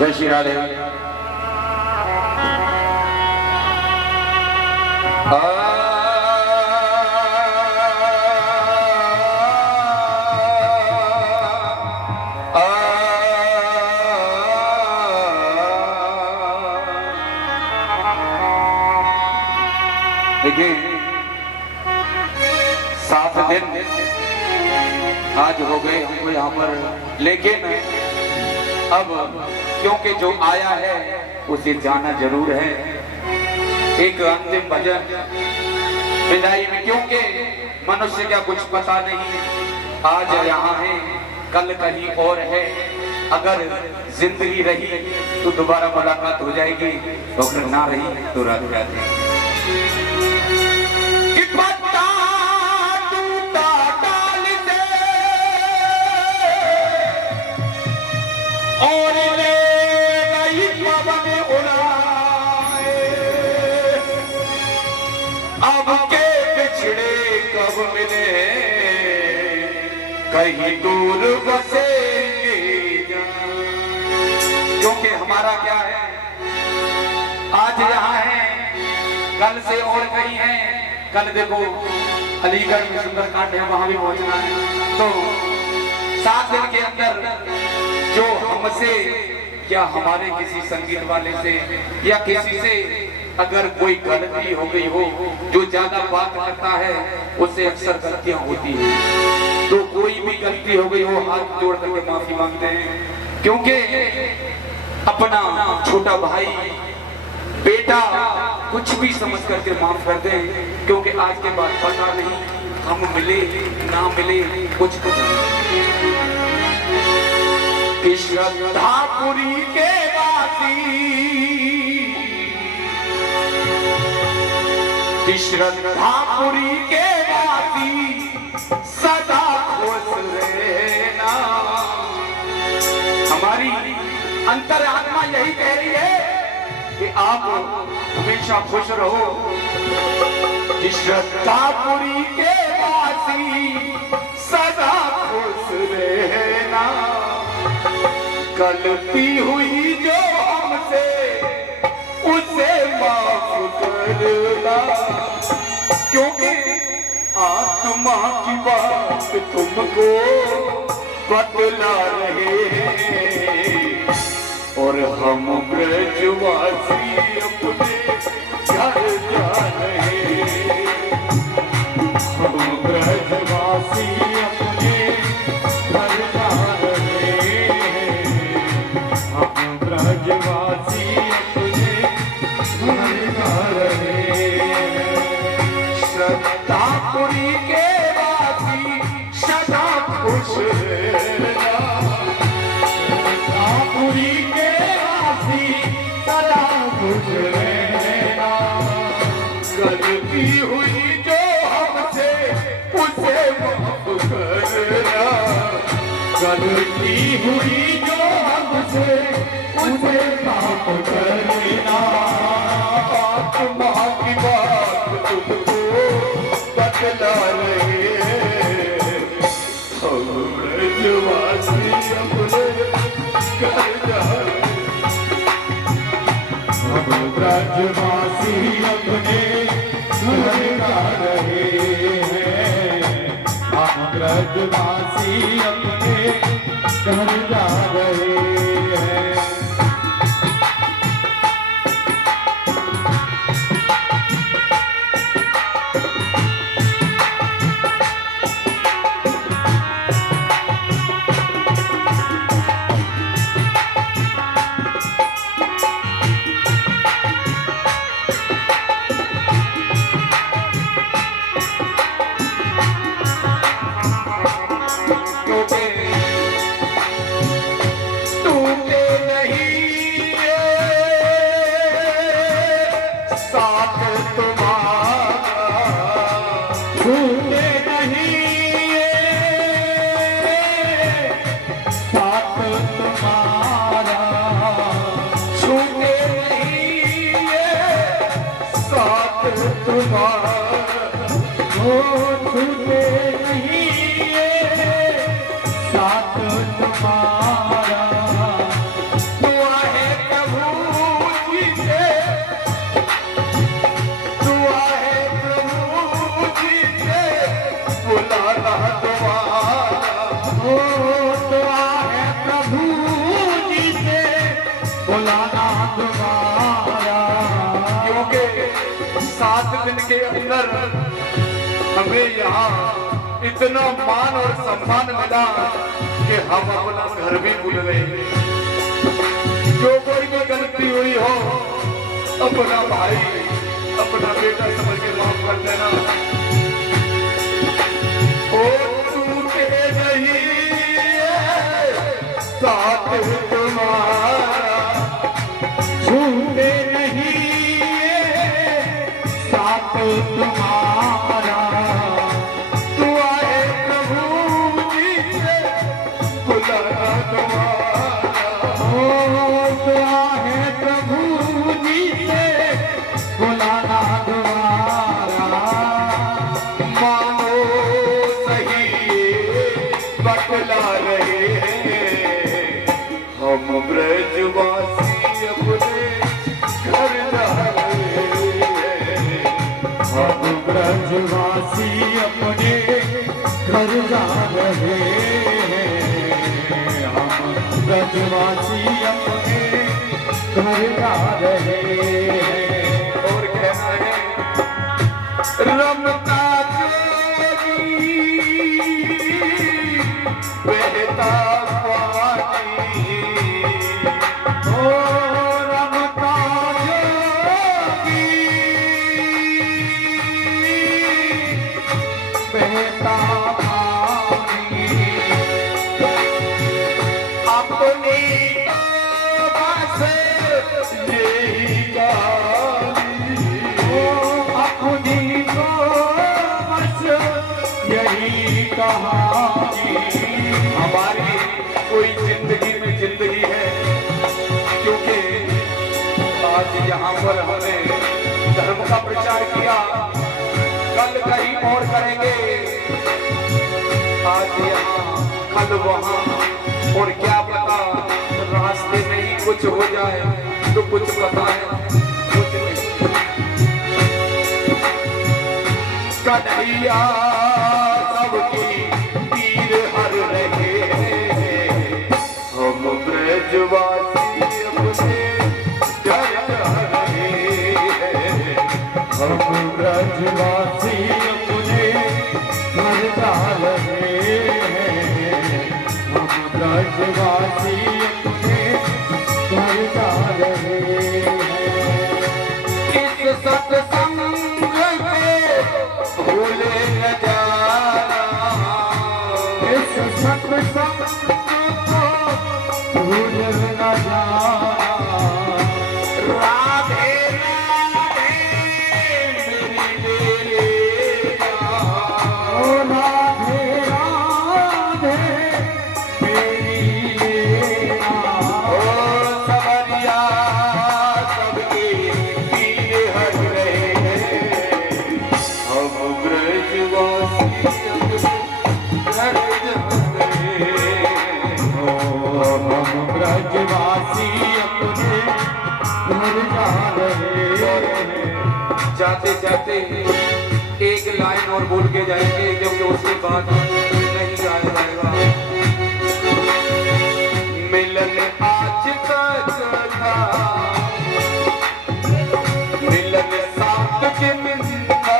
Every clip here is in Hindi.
जय श्री राधे। देखिए 7 दिन आज हो गए हमको यहाँ पर, लेकिन अब क्योंकि जो आया है उसे जाना जरूर है। एक अंतिम भजन विदाई में, क्योंकि मनुष्य का कुछ पता नहीं, आज यहाँ है कल कहीं और है। अगर जिंदगी रही तो दोबारा मुलाकात हो जाएगी, अगर ना रही तो रात रात कहीं दूर बसेंगे, क्योंकि हमारा क्या है, आज यहाँ है कल से और कहीं है। कल देखो अलीगढ़ में सुंदरकांड है, वहां भी पहुंचना है। तो 7 दिन के अंदर जो हमसे या हमारे किसी संगीत वाले से या किसी से अगर कोई गलती हो गई हो, जो ज्यादा बात करता है उससे अक्सर गलतियां होती हैं। तो कोई भी गलती हो गई हो हाथ जोड़ करके माफी मांगते हैं, क्योंकि अपना छोटा भाई बेटा कुछ भी समझ करके माफ कर दें, क्योंकि आज के बाद पता नहीं हम मिले ना मिले कुछ कि श्रद्धापुरी के श्रद्धापुरी के वासी सदा खुश रहना। हमारी अंतरात्मा यही कह रही है कि आप हमेशा खुश रहो। श्रद्धापुरी के वासी सदा खुश रहना। गलती हुई जो हमसे उसे माफ करना, क्योंकि आत्मा की बात तुमको बतला रहे हैं और हम ब्रजवासी अपने घर जा रहे हैं। हम ब्रजवासी अपने घर जा रहे हैं। हम ब्रजवासी श्रद्धापुरी के वासी सदा खुश रहना। श्रद्धापुरी के वासी सदा खुश रहना। गलती हुई जो हमसे उसे माफ करना। गलती हुई जो हमसे उसे माफ करना। आत्मा की बात तुमको बतला रहे हैं। हम ब्रजवासी अपने घर जा रहे हैं। हम ब्रजवासी अपने घर जा रहे हैं। हम ब्रजवासी अपने घर जा रहे हैं। छूटे नहीं साथ तुम्हारा। दुआ है बुलाना दोबारा। क्योंकि 7 दिन के अंदर हमें यहाँ इतना मान और सम्मान मिला कि हम अपना घर भी भूल गए। जो कोई भी गलती हुई हो अपना भाई अपना बेटा समझ के माफ कर देना। ओ टूटे नहीं साथ तुम्हारा, छूटे नहीं साथ तुम्हारा। तू आए प्रभु जी से बुलाना तुम्हारा। ओ दुआ है प्रभु जी से बुलाना दोबारा। मानो सही बतला रहे हैं हम ब्रजवासी अपने घर जा रहे हैं। हम ब्रजवासी अपने घर जा रहे हैं। हम ब्रजवासी अपने घर जा रहे हैं। और कहना है रमता जोगी बहता पानी। ओ रमता जोगी बहता पानी। अपनी बस यही कहानी। ओ अपनी तो बस यही कहानी। हमारी कोई जिंदगी में जिंदगी है, क्योंकि आज यहाँ पर हमने धर्म का प्रचार किया, कल कहीं और करेंगे। आज यहाँ कल वहाँ, और क्या पता रास्ते में ही कुछ हो जाए तो कुछ पता है कुछ नहीं। कन्हैया सबकी पीर हर रहे हैं हम ब्रजवासी अपने घर जा रहे हैं। हम ब्रजवासी अपने घर जा रहे हैं। हम ब्रजवासी अपने घर जा रहे हैं। इस सत्संग में भूले न जाना। इस सत्संग को भूल न जाना। राधे राधे मेरी लेना। ओ राधे राधे मेरी लेना। ओ सवरिया सबके पीर हर रहे हैं हम ब्रजवासी घर जा रहे हैं। हम ब्रजवासी अपने घर जा रहे हैं। जाते जाते एक लाइन और बोल के जाएंगे, क्योंकि उसके बाद नहीं गाया जाएगा। मिलन आज तक था, मिलन साथ के मिलता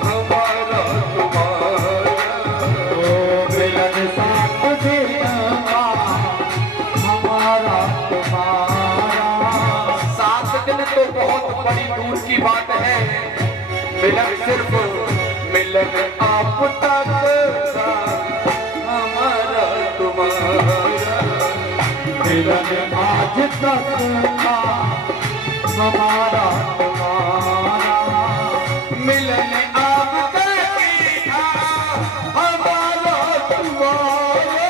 हमारा तुम्हारा। ओ मिलन साथ देना हमारा तुम्हारा। 7 दिन तो बहुत बड़ी दूर की बात है, मिलन सिर्फ मिलन आप तक था हमारा तुम्हारा। मिलन आज तक था हमारा तुम्हारा। मिलन आप तक था हमारा तुम्हारा।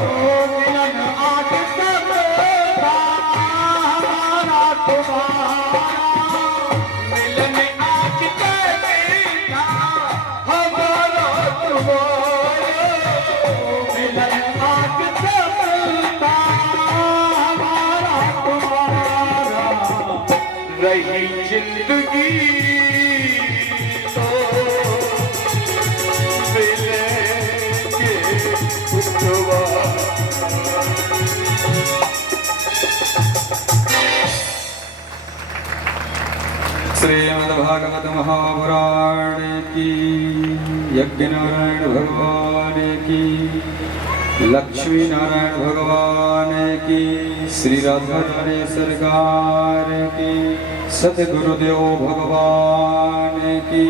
ओ मिलन आज तक था हमारा तुम्हारा। मिलन आज तक था हमारा तुम्हारा। मिलन आज तक था हमारा तुम्हारा। रही जिंदगी तो मिलेंगे उठवा। श्रीमद्भागवत महापुराण की, यज्ञ नारायण भगवान की, लक्ष्मी नारायण भगवान की, श्री राधा रानी सरकार की, सतगुरुदेव भगवान की।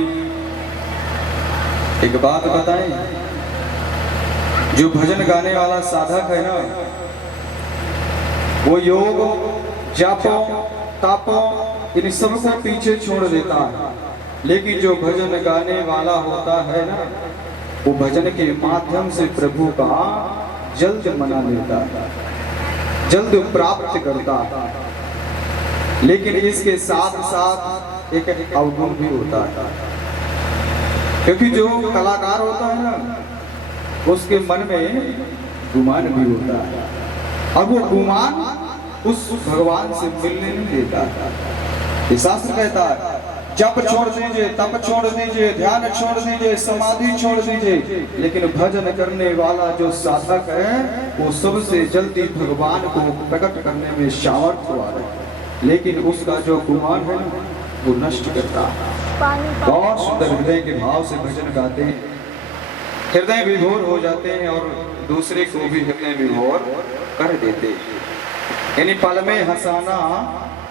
एक बात बताएं, जो भजन गाने वाला साधक है ना, वो योग जापों तापों इन सबको पीछे छोड़ देता है, लेकिन जो भजन गाने वाला होता है ना, वो भजन के माध्यम से प्रभु का जल्द मना लेता है, जल्द प्राप्त करता है। लेकिन इसके साथ साथ एक अवगुण भी होता है, क्योंकि जो कलाकार होता है ना, उसके मन में गुमान भी होता है, और वो गुमान उस भगवान से मिलने नहीं देता है। ये शास्त्र कहता है, जप छोड़ दीजिए, तप छोड़ दीजिए, ध्यान छोड़ दीजिए, समाधि छोड़ दीजिए, लेकिन भजन करने वाला जो साधक है, वो सबसे जल्दी भगवान को प्रकट करने में सामर्थ्य वाला है, लेकिन उसका जो गुमान है वो नष्ट करता है। बहुत सुंदर हृदय के भाव से भजन गाते हैं, हृदय विभोर हो जाते हैं और दूसरे को भी हृदय विभोर कर देते हैं। यानी पल में हंसाना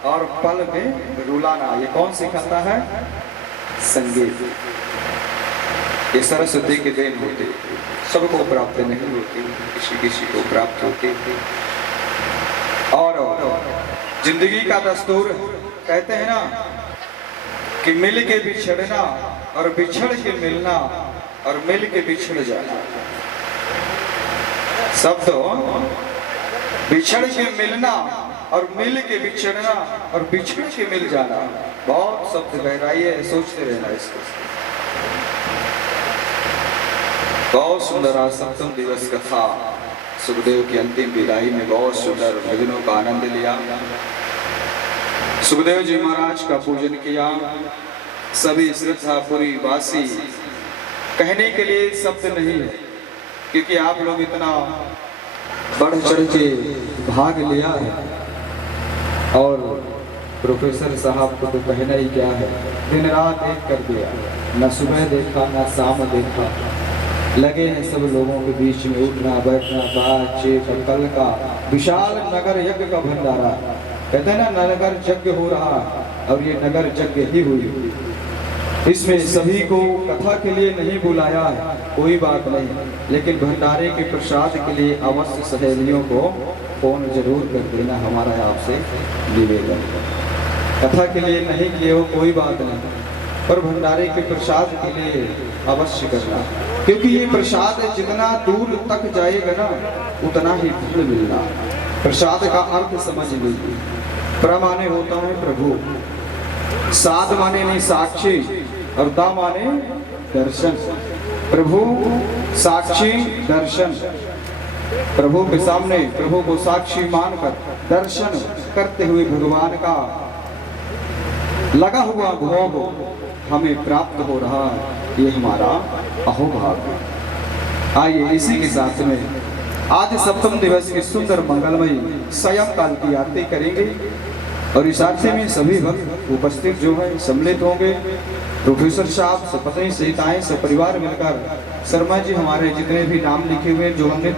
और पल में रुलाना, ये कौन सिखाता है? संगीत। ये सरस्वती के देन होते, सबको प्राप्त नहीं होती, किसी किसी को प्राप्त होती। और जिंदगी का दस्तूर कहते हैं ना कि मिल के बिछड़ना और बिछड़ के मिलना और मिल के बिछड़ जाना। सब तो बिछड़ के मिलना और मिल के बिछड़ना और बिछड़ के मिल जाना, बहुत शब्द गहराई है, सोचते रहना इसको। बहुत सुंदर आज सप्तम दिवस कथा, सुखदेव की अंतिम विदाई में बहुत सुंदर भजनों का आनंद लिया। सुखदेव जी महाराज का पूजन किया। सभी श्रद्धापुरी वासी, कहने के लिए शब्द नहीं है, क्योंकि आप लोग इतना बढ़ चढ़ के भाग लिया है, और प्रोफेसर साहब को तो कहना ही क्या है, दिन रात एक कर दिया, न सुबह देखा न शाम देखा, लगे हैं सब लोगों के बीच में उठना बैठना, बातचीत। कल का विशाल नगर यज्ञ का भंडारा, कहते हैं ना नगर यज्ञ हो रहा, और ये नगर यज्ञ ही हुई। इसमें सभी को कथा के लिए नहीं बुलाया है, कोई बात नहीं, लेकिन भंडारे के प्रसाद के लिए अवश्य सहेलियों को फोन जरूर कर देना, हमारा आपसे निवेदन। कथा के लिए नहीं किए हो कोई बात नहीं, पर भंडारे के प्रसाद के लिए अवश्य करना, क्योंकि ये प्रसाद जितना दूर तक जाएगा ना, उतना ही फल मिलना। प्रसाद का अर्थ समझ लीजिए, प्र माने होता है प्रभु, साध माने नहीं साक्षी, और दा माने दर्शन। प्रभु साक्षी दर्शन, प्रभु के सामने प्रभु को साक्षी मानकर दर्शन करते हुए भगवान का लगा हुआ भोग हमें प्राप्त हो रहा है, ये हमारा अहोभाग्य। आइए इसी के साथ में आज सप्तम दिवस की सुंदर मंगलमयी सायंकाल की आरती करेंगे, और इस आरती में सभी भक्त उपस्थित जो है सम्मिलित होंगे। प्रोफेसर साहब सपत्नी सहित आए, सब परिवार मिलकर, शर्मा जी हमारे जितने भी नाम लिखे हुए जो हमने